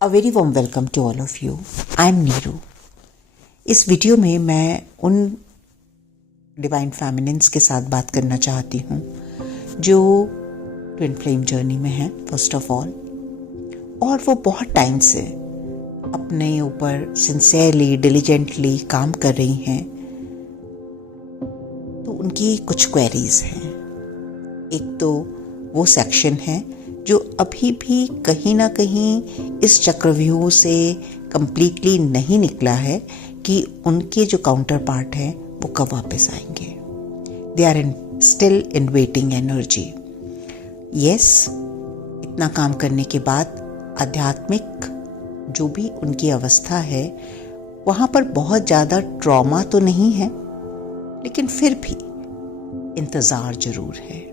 A very warm welcome to all of you. I am Neeru. इस video में मैं उन डिवाइन फेमिनिन्स के साथ बात करना चाहती हूँ जो ट्विन फ्लेम जर्नी में हैं फर्स्ट ऑफ ऑल, और वो बहुत टाइम से अपने ऊपर सिंसियरली डिलिजेंटली काम कर रही हैं. तो उनकी कुछ क्वेरीज हैं. एक तो वो सेक्शन है जो अभी भी कहीं ना कहीं इस चक्रव्यूह से कंप्लीटली नहीं निकला है कि उनके जो काउंटर पार्ट है वो कब वापस आएंगे. They are still in waiting energy. Yes, इतना काम करने के बाद आध्यात्मिक जो भी उनकी अवस्था है वहाँ पर बहुत ज़्यादा ट्रॉमा तो नहीं है, लेकिन फिर भी इंतज़ार ज़रूर है.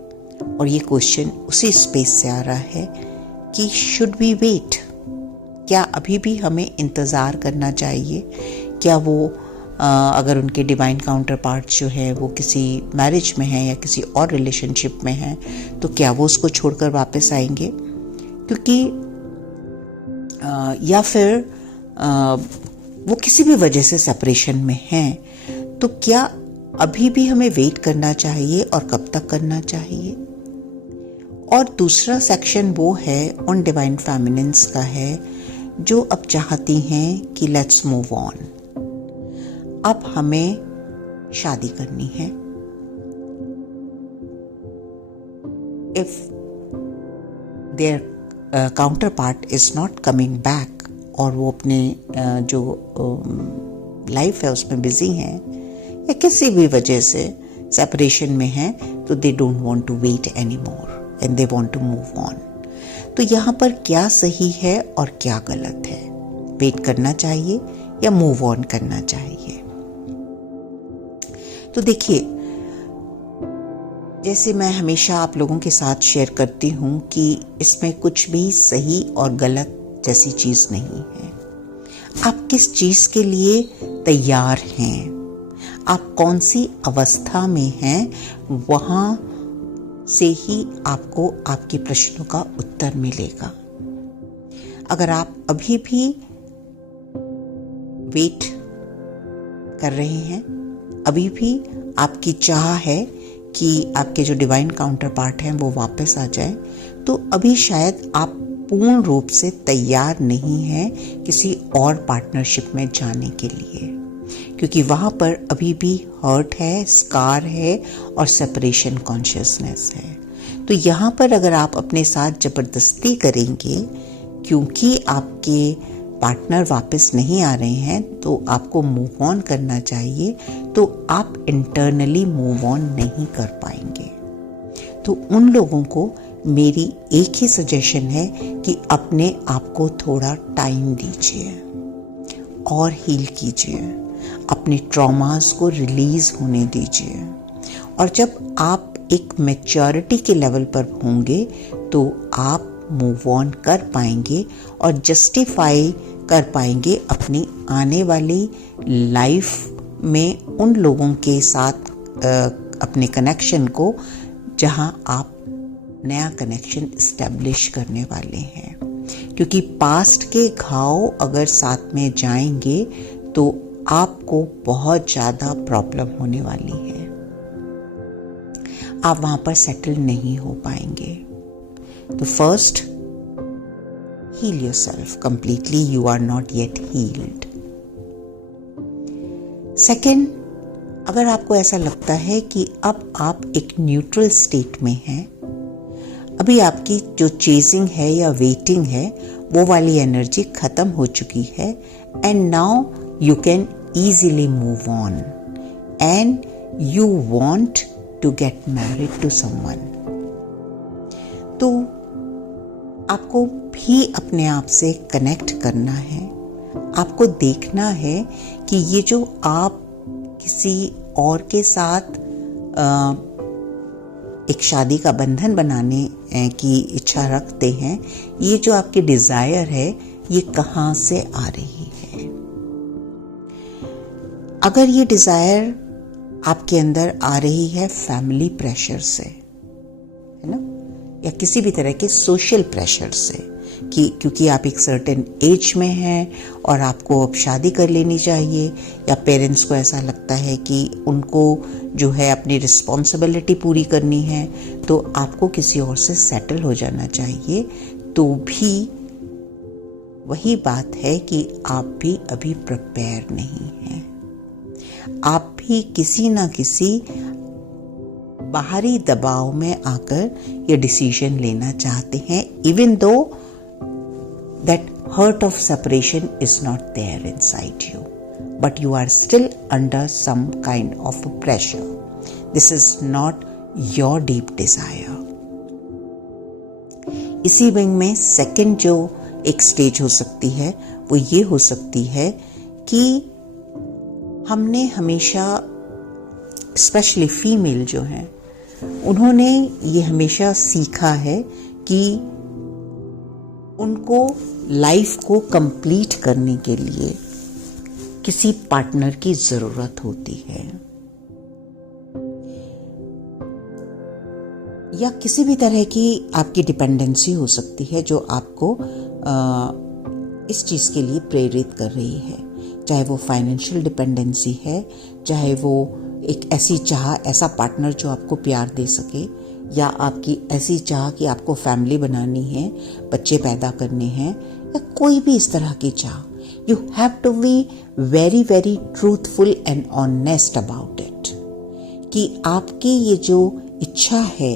और ये क्वेश्चन उसी स्पेस से आ रहा है कि शुड वी वेट, क्या अभी भी हमें इंतज़ार करना चाहिए? क्या वो अगर उनके डिवाइन काउंटर पार्ट जो है वो किसी मैरिज में है या किसी और रिलेशनशिप में है तो क्या वो उसको छोड़कर वापस आएंगे? क्योंकि या फिर वो किसी भी वजह से सेपरेशन में हैं, तो क्या अभी भी हमें वेट करना चाहिए और कब तक करना चाहिए? और दूसरा सेक्शन वो है उन डिवाइन फेमिनिन्स का है जो अब चाहती हैं कि लेट्स मूव ऑन, अब हमें शादी करनी है. If their counterpart is not coming back और वो अपने जो लाइफ है उसमें बिजी हैं या किसी भी वजह से सेपरेशन में हैं, तो they don't want to wait any more and they want to move on. तो यहाँ पर क्या सही है और क्या गलत है? वेट करना चाहिए या मूव ऑन करना चाहिए? तो देखिए, जैसे मैं हमेशा आप लोगों के साथ शेयर करती हूँ कि इसमें कुछ भी सही और गलत जैसी चीज़ नहीं है. आप किस चीज़ के लिए तैयार हैं, आप कौन सी अवस्था में हैं, वहाँ से ही आपको आपके प्रश्नों का उत्तर मिलेगा. अगर आप अभी भी वेट कर रहे हैं, अभी भी आपकी चाह है कि आपके जो डिवाइन काउंटर पार्ट हैं वो वापस आ जाए, तो अभी शायद आप पूर्ण रूप से तैयार नहीं हैं किसी और पार्टनरशिप में जाने के लिए, क्योंकि वहाँ पर अभी भी हर्ट है, स्कार है और सेपरेशन कॉन्शियसनेस है. तो यहाँ पर अगर आप अपने साथ ज़बरदस्ती करेंगे क्योंकि आपके पार्टनर वापस नहीं आ रहे हैं तो आपको मूव ऑन करना चाहिए, तो आप इंटरनली मूव ऑन नहीं कर पाएंगे. तो उन लोगों को मेरी एक ही सजेशन है कि अपने आप को थोड़ा टाइम दीजिए और हील कीजिए, अपने ट्रॉमास को रिलीज होने दीजिए. और जब आप एक मैच्योरिटी के लेवल पर होंगे तो आप मूव ऑन कर पाएंगे और जस्टिफाई कर पाएंगे अपनी आने वाली लाइफ में उन लोगों के साथ अपने कनेक्शन को जहां आप नया कनेक्शन इस्टेब्लिश करने वाले हैं. क्योंकि पास्ट के घाव अगर साथ में जाएंगे तो आपको बहुत ज़्यादा प्रॉब्लम होने वाली है, आप वहाँ पर सेटल नहीं हो पाएंगे. तो first, heal yourself completely, you are not yet healed. Second, अगर आपको ऐसा लगता है कि अब आप एक न्यूट्रल स्टेट में हैं, अभी आपकी जो चेजिंग है या वेटिंग है वो वाली एनर्जी खत्म हो चुकी है, and now you can easily move on and you want to get married to someone. तो आपको भी अपने आप से कनेक्ट करना है. आपको देखना है कि ये जो आप किसी और के साथ एक शादी का बंधन बनाने की इच्छा रखते हैं, ये जो आपकी डिज़ायर है ये कहाँ से आ रही है? अगर ये डिज़ायर आपके अंदर आ रही है फैमिली प्रेशर से, है ना, या किसी भी तरह के सोशल प्रेशर से, कि क्योंकि आप एक सर्टेन एज में हैं और आपको अब शादी कर लेनी चाहिए, या पेरेंट्स को ऐसा लगता है कि उनको जो है अपनी रिस्पॉन्सिबिलिटी पूरी करनी है, तो आपको किसी और से सेटल हो जाना चाहिए, तो भी वही बात है कि आप भी अभी प्रिपेयर नहीं हैं। आप भी किसी ना किसी बाहरी दबाव में आकर ये डिसीजन लेना चाहते हैं, even though that hurt of separation is not there inside you, but you are still under some kind of pressure. This is not your deep desire. इसी विंग में सेकंड जो एक स्टेज हो सकती है वो ये हो सकती है कि हमने हमेशा, स्पेशली फीमेल जो हैं, उन्होंने ये हमेशा सीखा है कि उनको लाइफ को कंप्लीट करने के लिए किसी पार्टनर की जरूरत होती है, या किसी भी तरह की आपकी डिपेंडेंसी हो सकती है जो आपको इस चीज़ के लिए प्रेरित कर रही है, चाहे वो फाइनेंशियल डिपेंडेंसी है, चाहे वो एक ऐसी चाह, ऐसा पार्टनर जो आपको प्यार दे सके, या आपकी ऐसी चाह कि आपको फैमिली बनानी है, बच्चे पैदा करने हैं, या कोई भी इस तरह की चाह. You have to be very very truthful and honest about it कि आपकी ये जो इच्छा है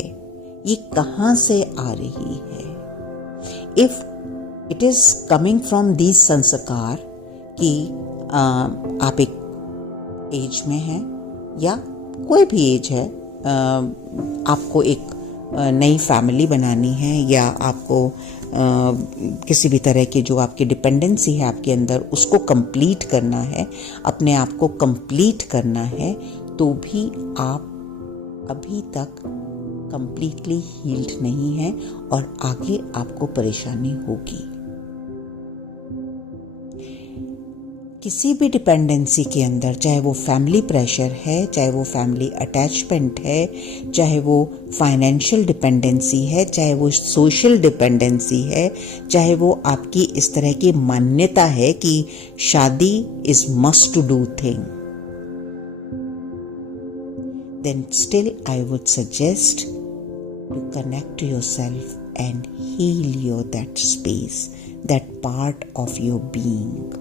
ये कहाँ से आ रही है. If it is coming from these संस्कार कि आप एक एज में हैं या कोई भी एज है, आपको एक नई फैमिली बनानी है, या आपको किसी भी तरह की जो आपकी डिपेंडेंसी है आपके अंदर उसको कंप्लीट करना है, अपने आप को कंप्लीट करना है, तो भी आप अभी तक कंप्लीटली हील्ड नहीं है और आगे आपको परेशानी होगी. किसी भी डिपेंडेंसी के अंदर, चाहे वो फैमिली प्रेशर है, चाहे वो फैमिली अटैचमेंट है, चाहे वो फाइनेंशियल डिपेंडेंसी है, चाहे वो सोशल डिपेंडेंसी है, चाहे वो आपकी इस तरह की मान्यता है कि शादी is must to do thing, then still I would suggest to connect to yourself and heal your that space, that part of your being.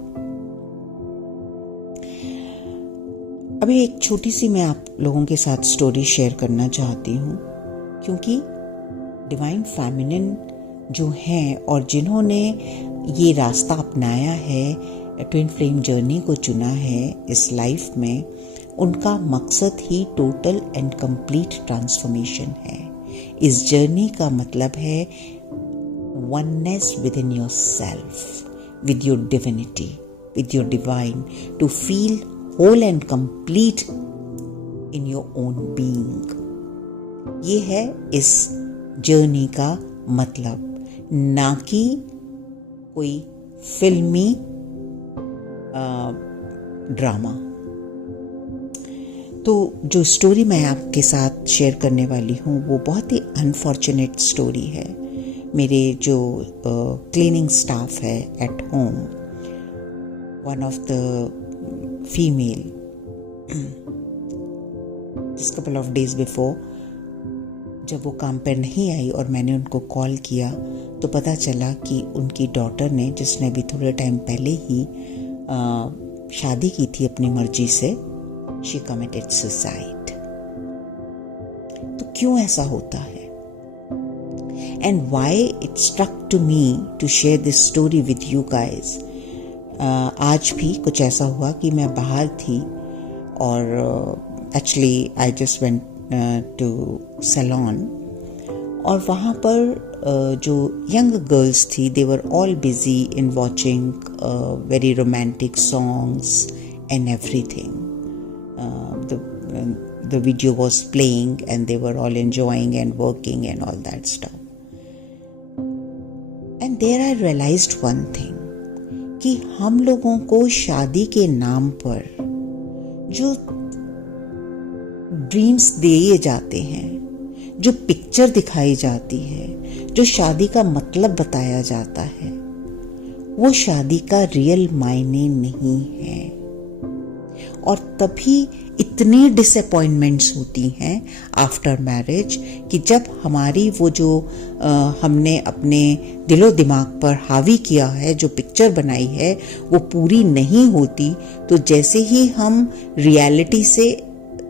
अभी एक छोटी सी मैं आप लोगों के साथ स्टोरी शेयर करना चाहती हूँ, क्योंकि डिवाइन फेमिनिन जो हैं और जिन्होंने ये रास्ता अपनाया है, ट्विन फ्लेम जर्नी को चुना है इस लाइफ में, उनका मकसद ही टोटल एंड कंप्लीट ट्रांसफॉर्मेशन है. इस जर्नी का मतलब है oneness within yourself, with your divinity, with your divine, to feel whole and complete in your own being. ये है इस जर्नी का मतलब, ना कि कोई फिल्मी ड्रामा. तो जो स्टोरी मैं आपके साथ शेयर करने वाली हूँ वो बहुत ही अनफॉर्चुनेट स्टोरी है. मेरे जो क्लीनिंग स्टाफ है at home, one of the female, जिस कपल ऑफ डेज बिफोर जब वो काम पर नहीं आई और मैंने उनको कॉल किया तो पता चला कि उनकी डॉटर ने, जिसने अभी थोड़े टाइम पहले ही शादी की थी अपनी मर्जी से, she committed suicide. तो क्यों ऐसा होता है? And why it struck to me to share this story with you guys. आज भी कुछ ऐसा हुआ कि मैं बाहर थी और actually I just went to salon, और वहाँ पर जो यंग गर्ल्स थी, they were all busy in watching very romantic songs and everything. The video was playing and they were all enjoying and working and all that stuff. And there I realized one thing, कि हम लोगों को शादी के नाम पर जो dreams दिए जाते हैं, जो पिक्चर दिखाई जाती है, जो शादी का मतलब बताया जाता है, वो शादी का रियल मायने नहीं है। और तभी इतनी डिसअपॉइंटमेंट्स होती हैं आफ्टर मैरिज कि जब हमारी वो जो हमने अपने दिलो दिमाग पर हावी किया है, जो पिक्चर बनाई है, वो पूरी नहीं होती, तो जैसे ही हम रियलिटी से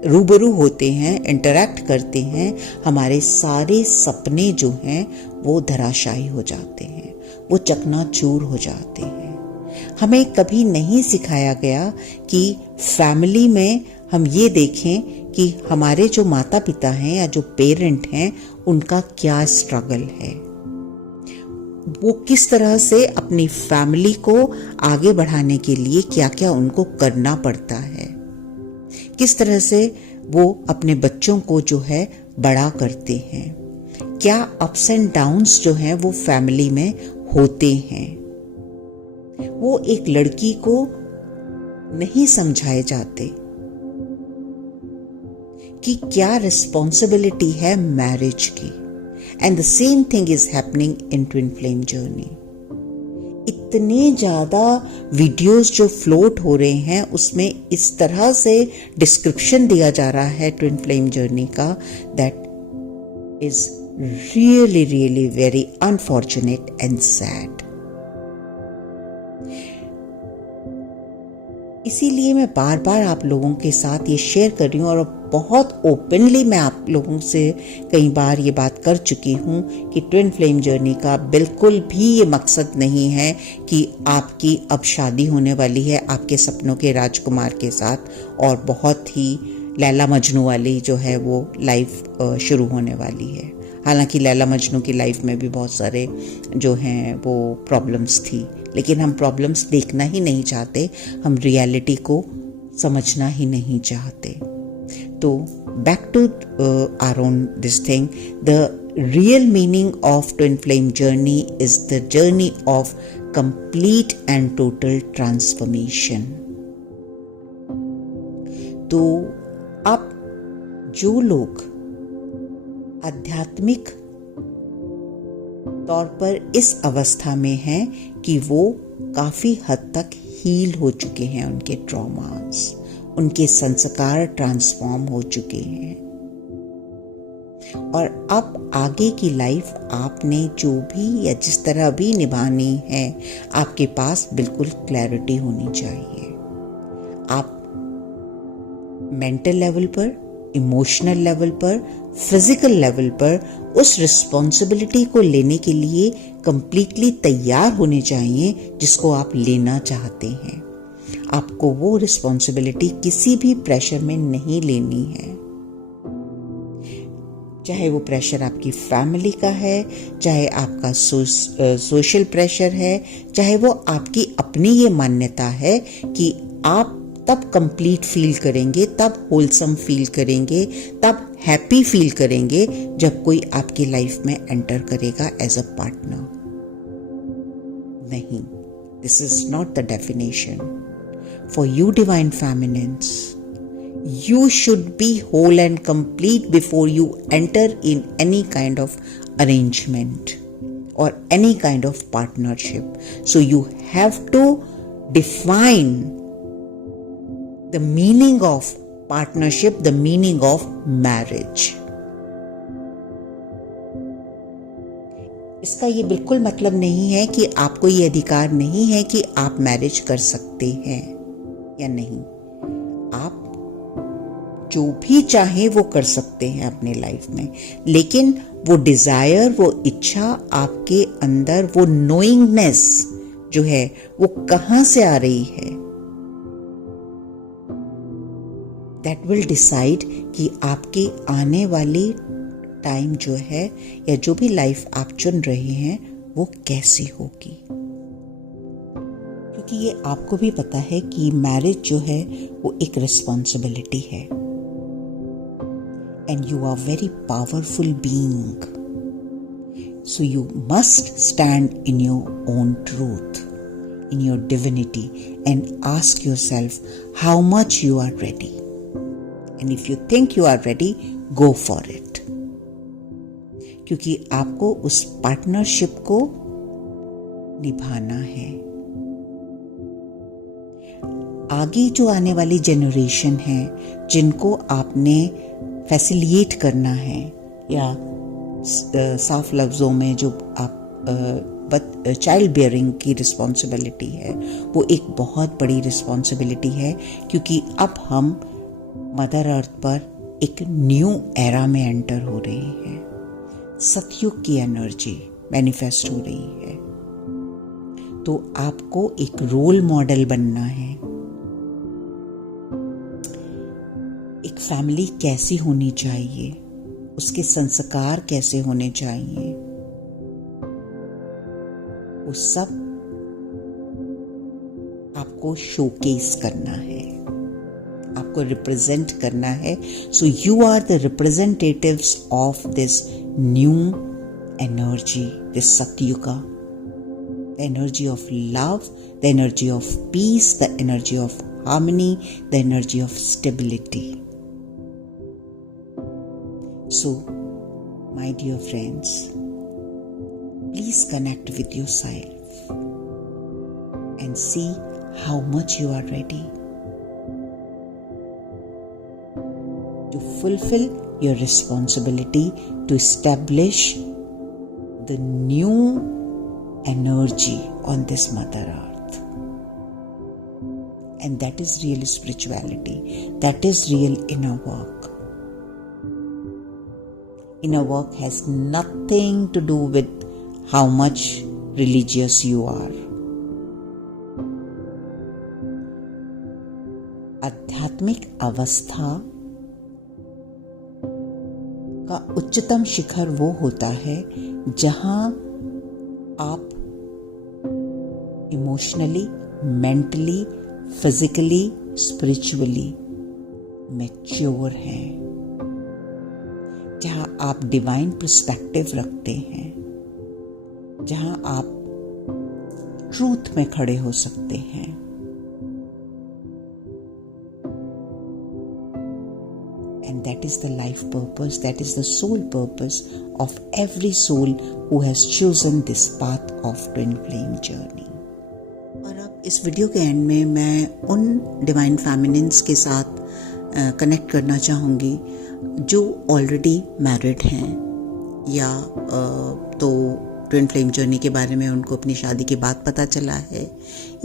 रूबरू होते हैं, इंटरैक्ट करते हैं, हमारे सारे सपने जो हैं वो धराशायी हो जाते हैं, वो चकनाचूर हो जाते हैं। हमें कभी नहीं सिखाया गया कि फैमिली में हम ये देखें कि हमारे जो माता पिता हैं या जो पेरेंट हैं उनका क्या स्ट्रगल है, वो किस तरह से अपनी फैमिली को आगे बढ़ाने के लिए क्या क्या उनको करना पड़ता है, किस तरह से वो अपने बच्चों को जो है बड़ा करते हैं, क्या अप्स एंड डाउन्स जो हैं वो फैमिली में होते हैं। वो एक लड़की को नहीं समझाए जाते कि क्या रिस्पॉन्सिबिलिटी है मैरिज की। And the same thing is happening in twin flame journey. इतने ज्यादा वीडियोस जो फ्लोट हो रहे हैं उसमें इस तरह से डिस्क्रिप्शन दिया जा रहा है ट्विन फ्लेम जर्नी का, that is really really very unfortunate and sad. इसीलिए मैं बार बार आप लोगों के साथ ये शेयर कर रही हूँ और बहुत ओपनली मैं आप लोगों से कई बार ये बात कर चुकी हूँ कि ट्विन फ्लेम जर्नी का बिल्कुल भी ये मकसद नहीं है कि आपकी अब शादी होने वाली है आपके सपनों के राजकुमार के साथ और बहुत ही लैला मजनू वाली जो है वो लाइफ शुरू होने वाली है। हालांकि लैला मजनू की लाइफ में भी बहुत सारे जो हैं वो प्रॉब्लम्स थी, लेकिन हम प्रॉब्लम्स देखना ही नहीं चाहते, हम रियलिटी को समझना ही नहीं चाहते। तो back to our own this thing, the real meaning of twin flame journey is the journey of complete and total transformation. तो अब जो लोग आध्यात्मिक तौर पर इस अवस्था में हैं कि वो काफी हद तक हील हो चुके हैं, उनके ट्रॉमास, उनके संस्कार ट्रांसफॉर्म हो चुके हैं और अब आगे की लाइफ आपने जो भी या जिस तरह भी निभानी है, आपके पास बिल्कुल क्लैरिटी होनी चाहिए। आप मेंटल लेवल पर, इमोशनल लेवल पर, फिजिकल लेवल पर उस रिस्पॉन्सिबिलिटी को लेने के लिए कंप्लीटली तैयार होने चाहिए जिसको आप लेना चाहते हैं। आपको वो रिस्पॉन्सिबिलिटी किसी भी प्रेशर में नहीं लेनी है, चाहे वो प्रेशर आपकी फैमिली का है, चाहे आपका सोशल प्रेशर है, चाहे वो आपकी अपनी ये मान्यता है कि आप तब कंप्लीट फील करेंगे, तब होलसम फील करेंगे, तब हैप्पी फील करेंगे जब कोई आपकी लाइफ में एंटर करेगा एज अ पार्टनर। नहीं, this is not the definition for you divine feminines. You should be whole and complete before you enter in any kind of arrangement or any kind of partnership. So you have to define the meaning of partnership, the meaning of marriage. इसका ये बिल्कुल मतलब नहीं है कि आपको ये अधिकार नहीं है कि आप मैरिज कर सकते हैं या नहीं। आप जो भी चाहे वो कर सकते हैं अपने लाइफ में, लेकिन वो डिजायर, वो इच्छा आपके अंदर, वो नोइंगनेस जो है वो कहां से आ रही है, दैट विल डिसाइड कि आपकी आने वाली टाइम जो है या जो भी लाइफ आप चुन रहे हैं वो कैसी होगी। क्योंकि ये आपको भी पता है कि मैरिज जो है वो एक रिस्पॉन्सिबिलिटी है। And you are very powerful being. So you must stand in your own truth, in your divinity, and ask yourself how much you are ready. And if you think you are ready, go for it. क्योंकि आपको उस partnership को निभाना है। आगे जो आने वाली जनरेशन है जिनको आपने फैसिलिटेट करना है, या साफ लफ्ज़ों में जो आप चाइल्ड बियरिंग की रिस्पॉन्सिबिलिटी है, वो एक बहुत बड़ी रिस्पॉन्सिबिलिटी है, क्योंकि अब हम मदर अर्थ पर एक न्यू एरा में एंटर हो रहे हैं। सतयुग की एनर्जी मैनिफेस्ट हो रही है। तो आपको एक रोल मॉडल बनना है। एक फैमिली कैसी होनी चाहिए, उसके संस्कार कैसे होने चाहिए, वो सब आपको शोकेस करना है, आपको रिप्रेजेंट करना है। So you are the representatives of this new energy, this Satyuga, the energy of love, the energy of peace, the energy of harmony, the energy of stability. So, my dear friends, please connect with yourself and see how much you are ready to fulfill your responsibility to establish the new energy on this mother earth. And that is real spirituality, that is real inner work. Inner work has nothing to do with how much religious you are. आध्यात्मिक अवस्था का उच्चतम शिखर वो होता है जहां आप emotionally, mentally, physically, spiritually mature हैं, जहां आप डिवाइन पर्सपेक्टिव रखते हैं, जहां आप ट्रूथ में खड़े हो सकते हैं। And that is the life purpose, that is the soul purpose of every soul who has chosen this path of twin flame journey. और अब इस वीडियो के एंड में मैं उन डिवाइन फेमिनिन्स के साथ कनेक्ट करना चाहूँगी जो ऑलरेडी मैरिड हैं, या तो ट्विन फ्लेम जर्नी के बारे में उनको अपनी शादी के बाद पता चला है,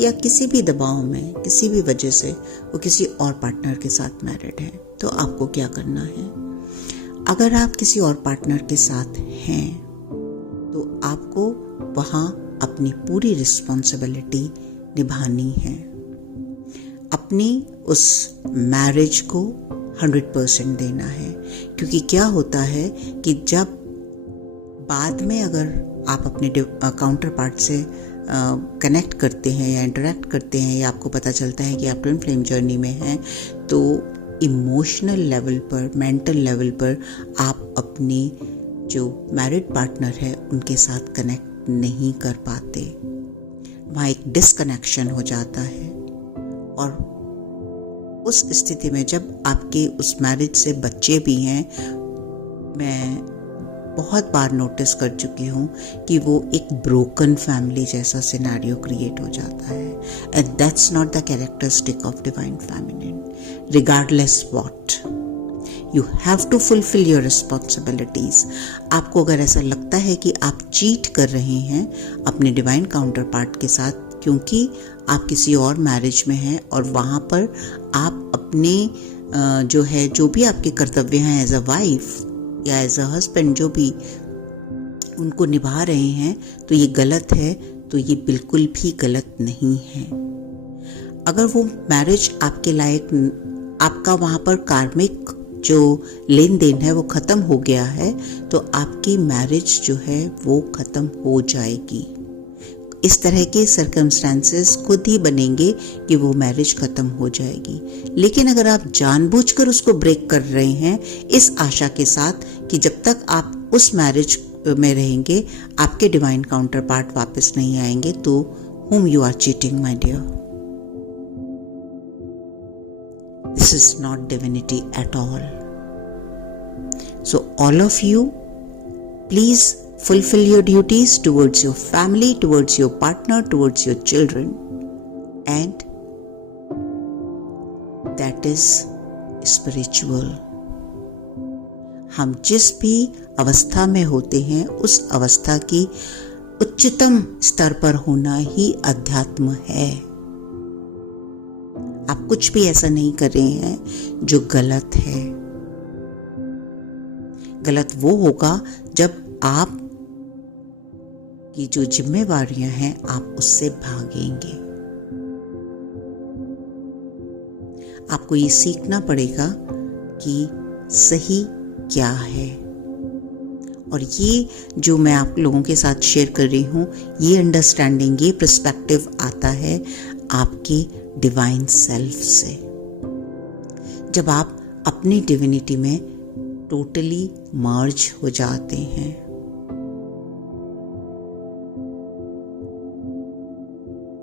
या किसी भी दबाव में, किसी भी वजह से वो किसी और पार्टनर के साथ मैरिड हैं। तो आपको क्या करना है? अगर आप किसी और पार्टनर के साथ हैं तो आपको वहाँ अपनी पूरी रिस्पॉन्सिबिलिटी निभानी है, अपनी उस मैरिज को 100% देना है। क्योंकि क्या होता है कि जब बाद में अगर आप अपने काउंटर पार्ट से कनेक्ट करते हैं या इंटरेक्ट करते हैं, या आपको पता चलता है कि आप ट्विन फ्लेम जर्नी में हैं, तो इमोशनल लेवल पर, मेंटल लेवल पर आप अपने जो मैरिड पार्टनर है उनके साथ कनेक्ट नहीं कर पाते। वहाँ एक डिस्कनेक्शन हो जाता है। और उस स्थिति में जब आपके उस मैरिज से बच्चे भी हैं, मैं बहुत बार नोटिस कर चुकी हूँ कि वो एक ब्रोकन फैमिली जैसा सिनेरियो क्रिएट हो जाता है। And that's not the characteristic of divine feminine. Regardless what, you have to fulfil your responsibilities. आपको अगर ऐसा लगता है कि आप चीट कर रहे हैं अपने डिवाइन काउंटर पार्ट के साथ, क्योंकि आप किसी और मैरिज में हैं और वहाँ पर आप अपने जो भी आपके कर्तव्य हैं एज अ वाइफ या एज अ हस्बैंड, जो भी उनको निभा रहे हैं, तो ये गलत है। तो ये बिल्कुल भी गलत नहीं है। अगर वो मैरिज आपके लायक, आपका वहाँ पर कार्मिक जो लेन देन है वो ख़त्म हो गया है, तो आपकी मैरिज जो है वो ख़त्म हो जाएगी। इस तरह के सर्कमस्टेंसेस खुद ही बनेंगे कि वो मैरिज ख़त्म हो जाएगी। लेकिन अगर आप जानबूझकर उसको ब्रेक कर रहे हैं इस आशा के साथ कि जब तक आप उस मैरिज में रहेंगे आपके डिवाइन काउंटर पार्ट वापस नहीं आएंगे, तो whom you are cheating, my dear. This is not divinity at all. So all of you Please fulfill your duties towards your family, towards your partner, towards your children, and that is spiritual. हम जिस भी अवस्था में होते हैं उस अवस्था की उच्चतम स्तर पर होना ही अध्यात्म है. आप कुछ भी ऐसा नहीं कर रहे हैं जो गलत है. गलत वो होगा जब आप की जो जिम्मेवारियां हैं आप उससे भागेंगे. आपको ये सीखना पड़ेगा कि सही क्या है. और ये जो मैं आप लोगों के साथ शेयर कर रही हूँ, ये अंडरस्टैंडिंग, ये पर्सपेक्टिव आता है आपके डिवाइन सेल्फ से. जब आप अपनी डिविनिटी में टोटली मर्ज हो जाते हैं.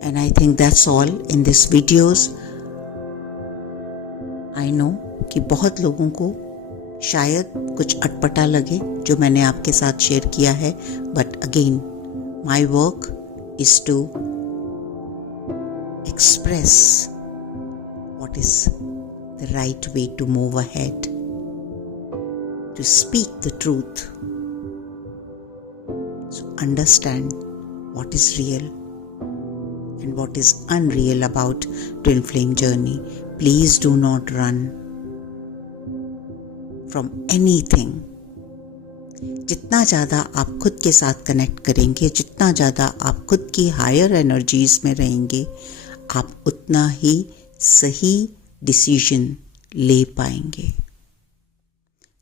And I think that's all in this videos. I know कि बहुत लोगों को शायद कुछ अटपटा लगे जो मैंने आपके साथ शेयर किया है, but again, my work is to express what is the right way to move ahead, to speak the truth. So understand what is real and what is unreal about twin flame journey. Please do not run from anything. जितना ज़्यादा आप खुद के साथ connect करेंगे, जितना ज़्यादा आप खुद की हायर एनर्जीज में रहेंगे, आप उतना ही सही डिसीजन ले पाएंगे.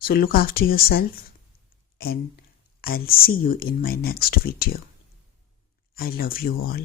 So look after yourself and I'll see you in my next video. I love you all.